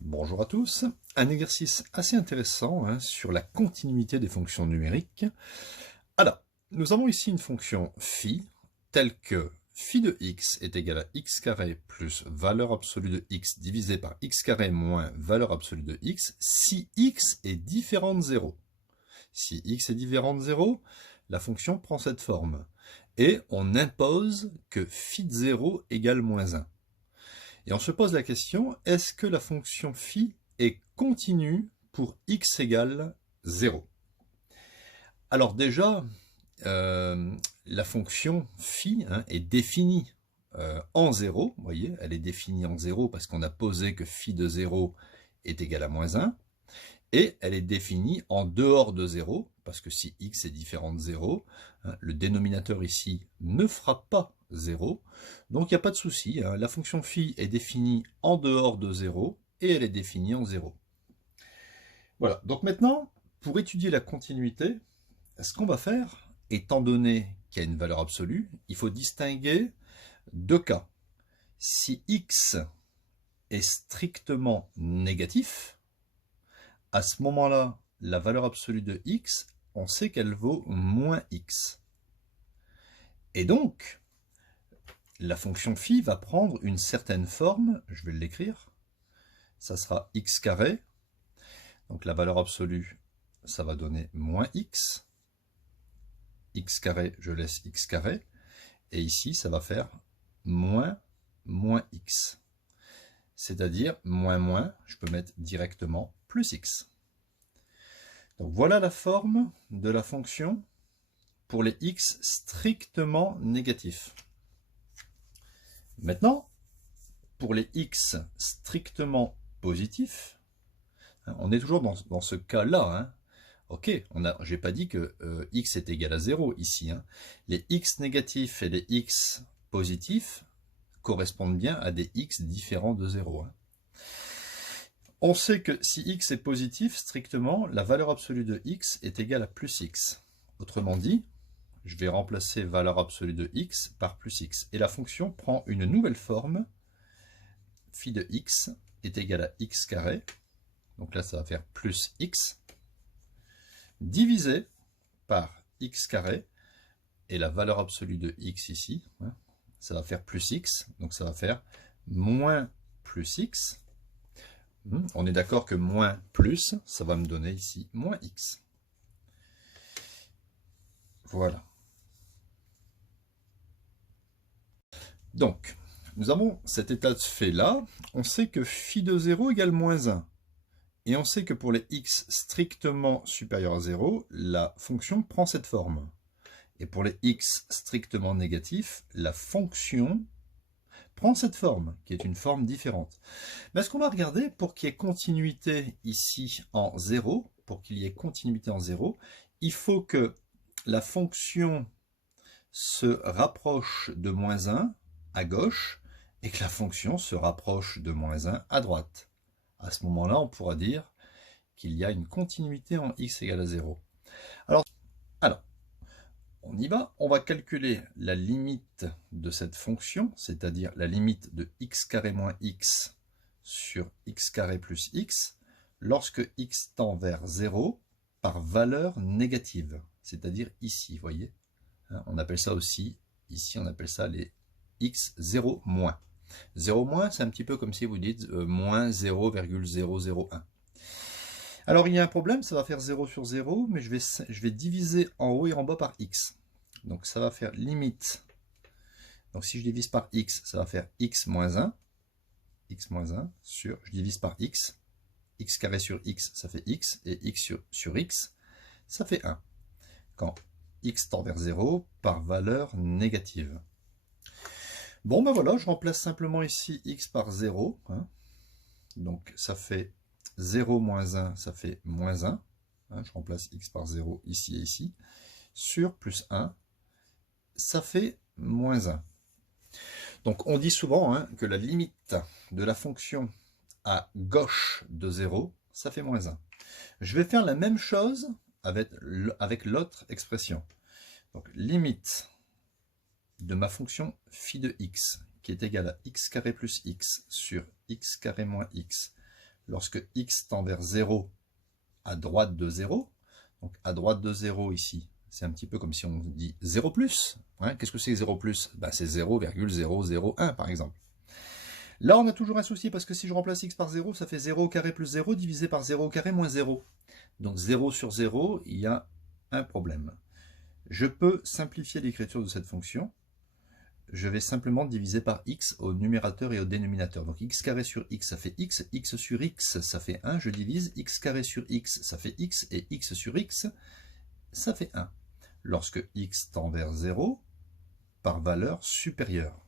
Bonjour à tous, un exercice assez intéressant sur la continuité des fonctions numériques. Alors, nous avons ici une fonction phi telle que phi de x est égal à x carré plus valeur absolue de x divisé par x carré moins valeur absolue de x si x est différent de 0. Si x est différent de 0, la fonction prend cette forme. Et on impose que phi de 0 égale moins 1. Et on se pose la question, est-ce que la fonction phi est continue pour x égale 0? Alors déjà, la fonction phi est définie en 0, vous voyez, elle est définie en 0 parce qu'on a posé que phi de 0 est égal à moins 1, et elle est définie en dehors de 0, parce que si x est différent de 0, le dénominateur ici ne fera pas 0, donc il n'y a pas de souci, la fonction phi est définie en dehors de 0, et elle est définie en 0. Voilà, donc maintenant, pour étudier la continuité, ce qu'on va faire, étant donné qu'il y a une valeur absolue, il faut distinguer deux cas. Si x est strictement négatif, à ce moment-là, la valeur absolue de x, on sait qu'elle vaut moins x. Et donc, la fonction phi va prendre une certaine forme, je vais l'écrire, ça sera x carré, donc la valeur absolue, ça va donner moins x carré, je laisse x carré, et ici, ça va faire moins x. C'est-à-dire, moins, je peux mettre directement plus x. Donc voilà la forme de la fonction pour les x strictement négatifs. Maintenant, pour les x strictement positifs, on est toujours dans ce cas-là. Ok, j'ai pas dit que x est égal à 0 ici. Les x négatifs et les x positifs correspondent bien à des x différents de 0. On sait que si x est positif, strictement, la valeur absolue de x est égale à plus x. Autrement dit, je vais remplacer valeur absolue de x par plus x. Et la fonction prend une nouvelle forme. Phi de x est égal à x carré. Donc là, ça va faire plus x. Divisé par x carré. Et la valeur absolue de x ici, ça va faire plus x. Donc ça va faire moins plus x. On est d'accord que moins plus, ça va me donner ici moins x. Voilà. Donc, nous avons cet état de fait-là. On sait que phi de 0 égale moins 1. Et on sait que pour les x strictement supérieurs à 0, la fonction prend cette forme. Et pour les x strictement négatifs, la fonction prend cette forme, qui est une forme différente. Mais ce qu'on va regarder, pour qu'il y ait continuité ici en 0, pour qu'il y ait continuité en 0, il faut que la fonction se rapproche de moins 1 à gauche et que la fonction se rapproche de moins 1 à droite. À ce moment-là, on pourra dire qu'il y a une continuité en x égale à 0. Alors, on y va. On va calculer la limite de cette fonction, c'est-à-dire la limite de x carré moins x sur x carré plus x, lorsque x tend vers 0 par valeur négative, c'est-à-dire ici, vous voyez. On appelle ça aussi, ici on appelle ça les x0 moins. 0 moins, c'est un petit peu comme si vous dites moins 0,001. Alors il y a un problème, ça va faire 0 sur 0, mais je vais diviser en haut et en bas par x. Donc ça va faire limite. Donc si je divise par x, ça va faire x moins 1. x moins 1 sur, je divise par x. X carré sur x, ça fait x. Et x sur x, ça fait 1. Quand x tend vers 0 par valeur négative. Bon ben voilà, je remplace simplement ici x par 0. Donc ça fait 0 moins 1, ça fait moins 1. Je remplace x par 0 ici et ici. Sur plus 1, ça fait moins 1. Donc on dit souvent que la limite de la fonction à gauche de 0, ça fait moins 1. Je vais faire la même chose avec l'autre expression. Donc limite de ma fonction phi de x, qui est égale à x carré plus x sur x carré moins x, lorsque x tend vers 0 à droite de 0, donc à droite de 0 ici, c'est un petit peu comme si on dit 0 plus. Hein, qu'est-ce que c'est 0 plus? Ben, c'est 0,001 par exemple. Là, on a toujours un souci parce que si je remplace x par 0, ça fait 0 au carré plus 0 divisé par 0 au carré moins 0. Donc 0 sur 0, il y a un problème. Je peux simplifier l'écriture de cette fonction. Je vais simplement diviser par x au numérateur et au dénominateur. Donc x carré sur x, ça fait x, x sur x, ça fait 1. Je divise x carré sur x, ça fait x, et x sur x, ça fait 1. Lorsque x tend vers 0, par valeur supérieure.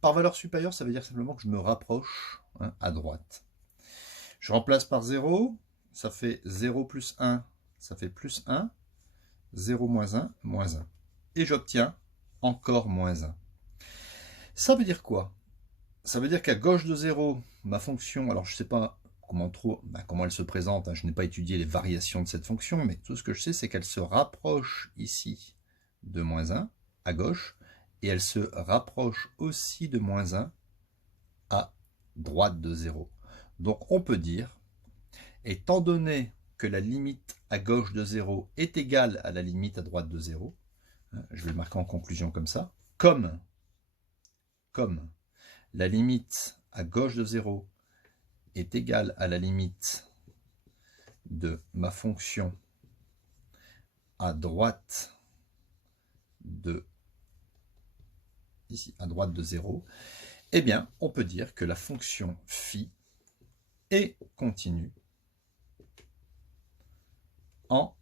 Par valeur supérieure, ça veut dire simplement que je me rapproche à droite. Je remplace par 0, ça fait 0 plus 1, ça fait plus 1, 0 moins 1, moins 1. Et j'obtiens encore moins 1. Ça veut dire quoi? Ça veut dire qu'à gauche de 0, ma fonction, alors je ne sais pas comment elle se présente, hein, je n'ai pas étudié les variations de cette fonction, mais tout ce que je sais, c'est qu'elle se rapproche ici de moins 1 à gauche, et elle se rapproche aussi de moins 1 à droite de 0. Donc on peut dire, étant donné que la limite à gauche de 0 est égale à la limite à droite de 0, je vais le marquer en conclusion comme ça, comme la limite à gauche de 0 est égale à la limite de ma fonction à droite de ici à droite de 0, eh bien on peut dire que la fonction phi est continue en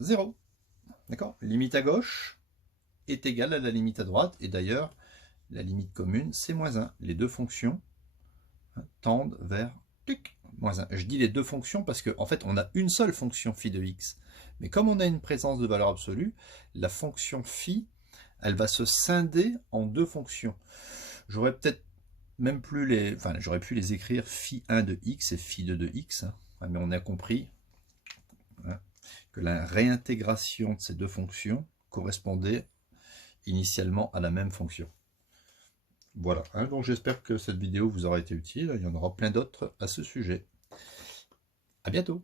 0. D'accord? Limite à gauche est égale à la limite à droite, et d'ailleurs la limite commune c'est moins 1. Les deux fonctions tendent vers moins 1. Je dis les deux fonctions parce qu'en fait on a une seule fonction phi de x, mais comme on a une présence de valeur absolue, la fonction phi elle va se scinder en deux fonctions. J'aurais peut-être même plus les, enfin j'aurais pu les écrire phi1 de x et phi2 de x, mais on a compris que la réintégration de ces deux fonctions correspondait initialement à la même fonction. Voilà, donc j'espère que cette vidéo vous aura été utile, il y en aura plein d'autres à ce sujet. À bientôt.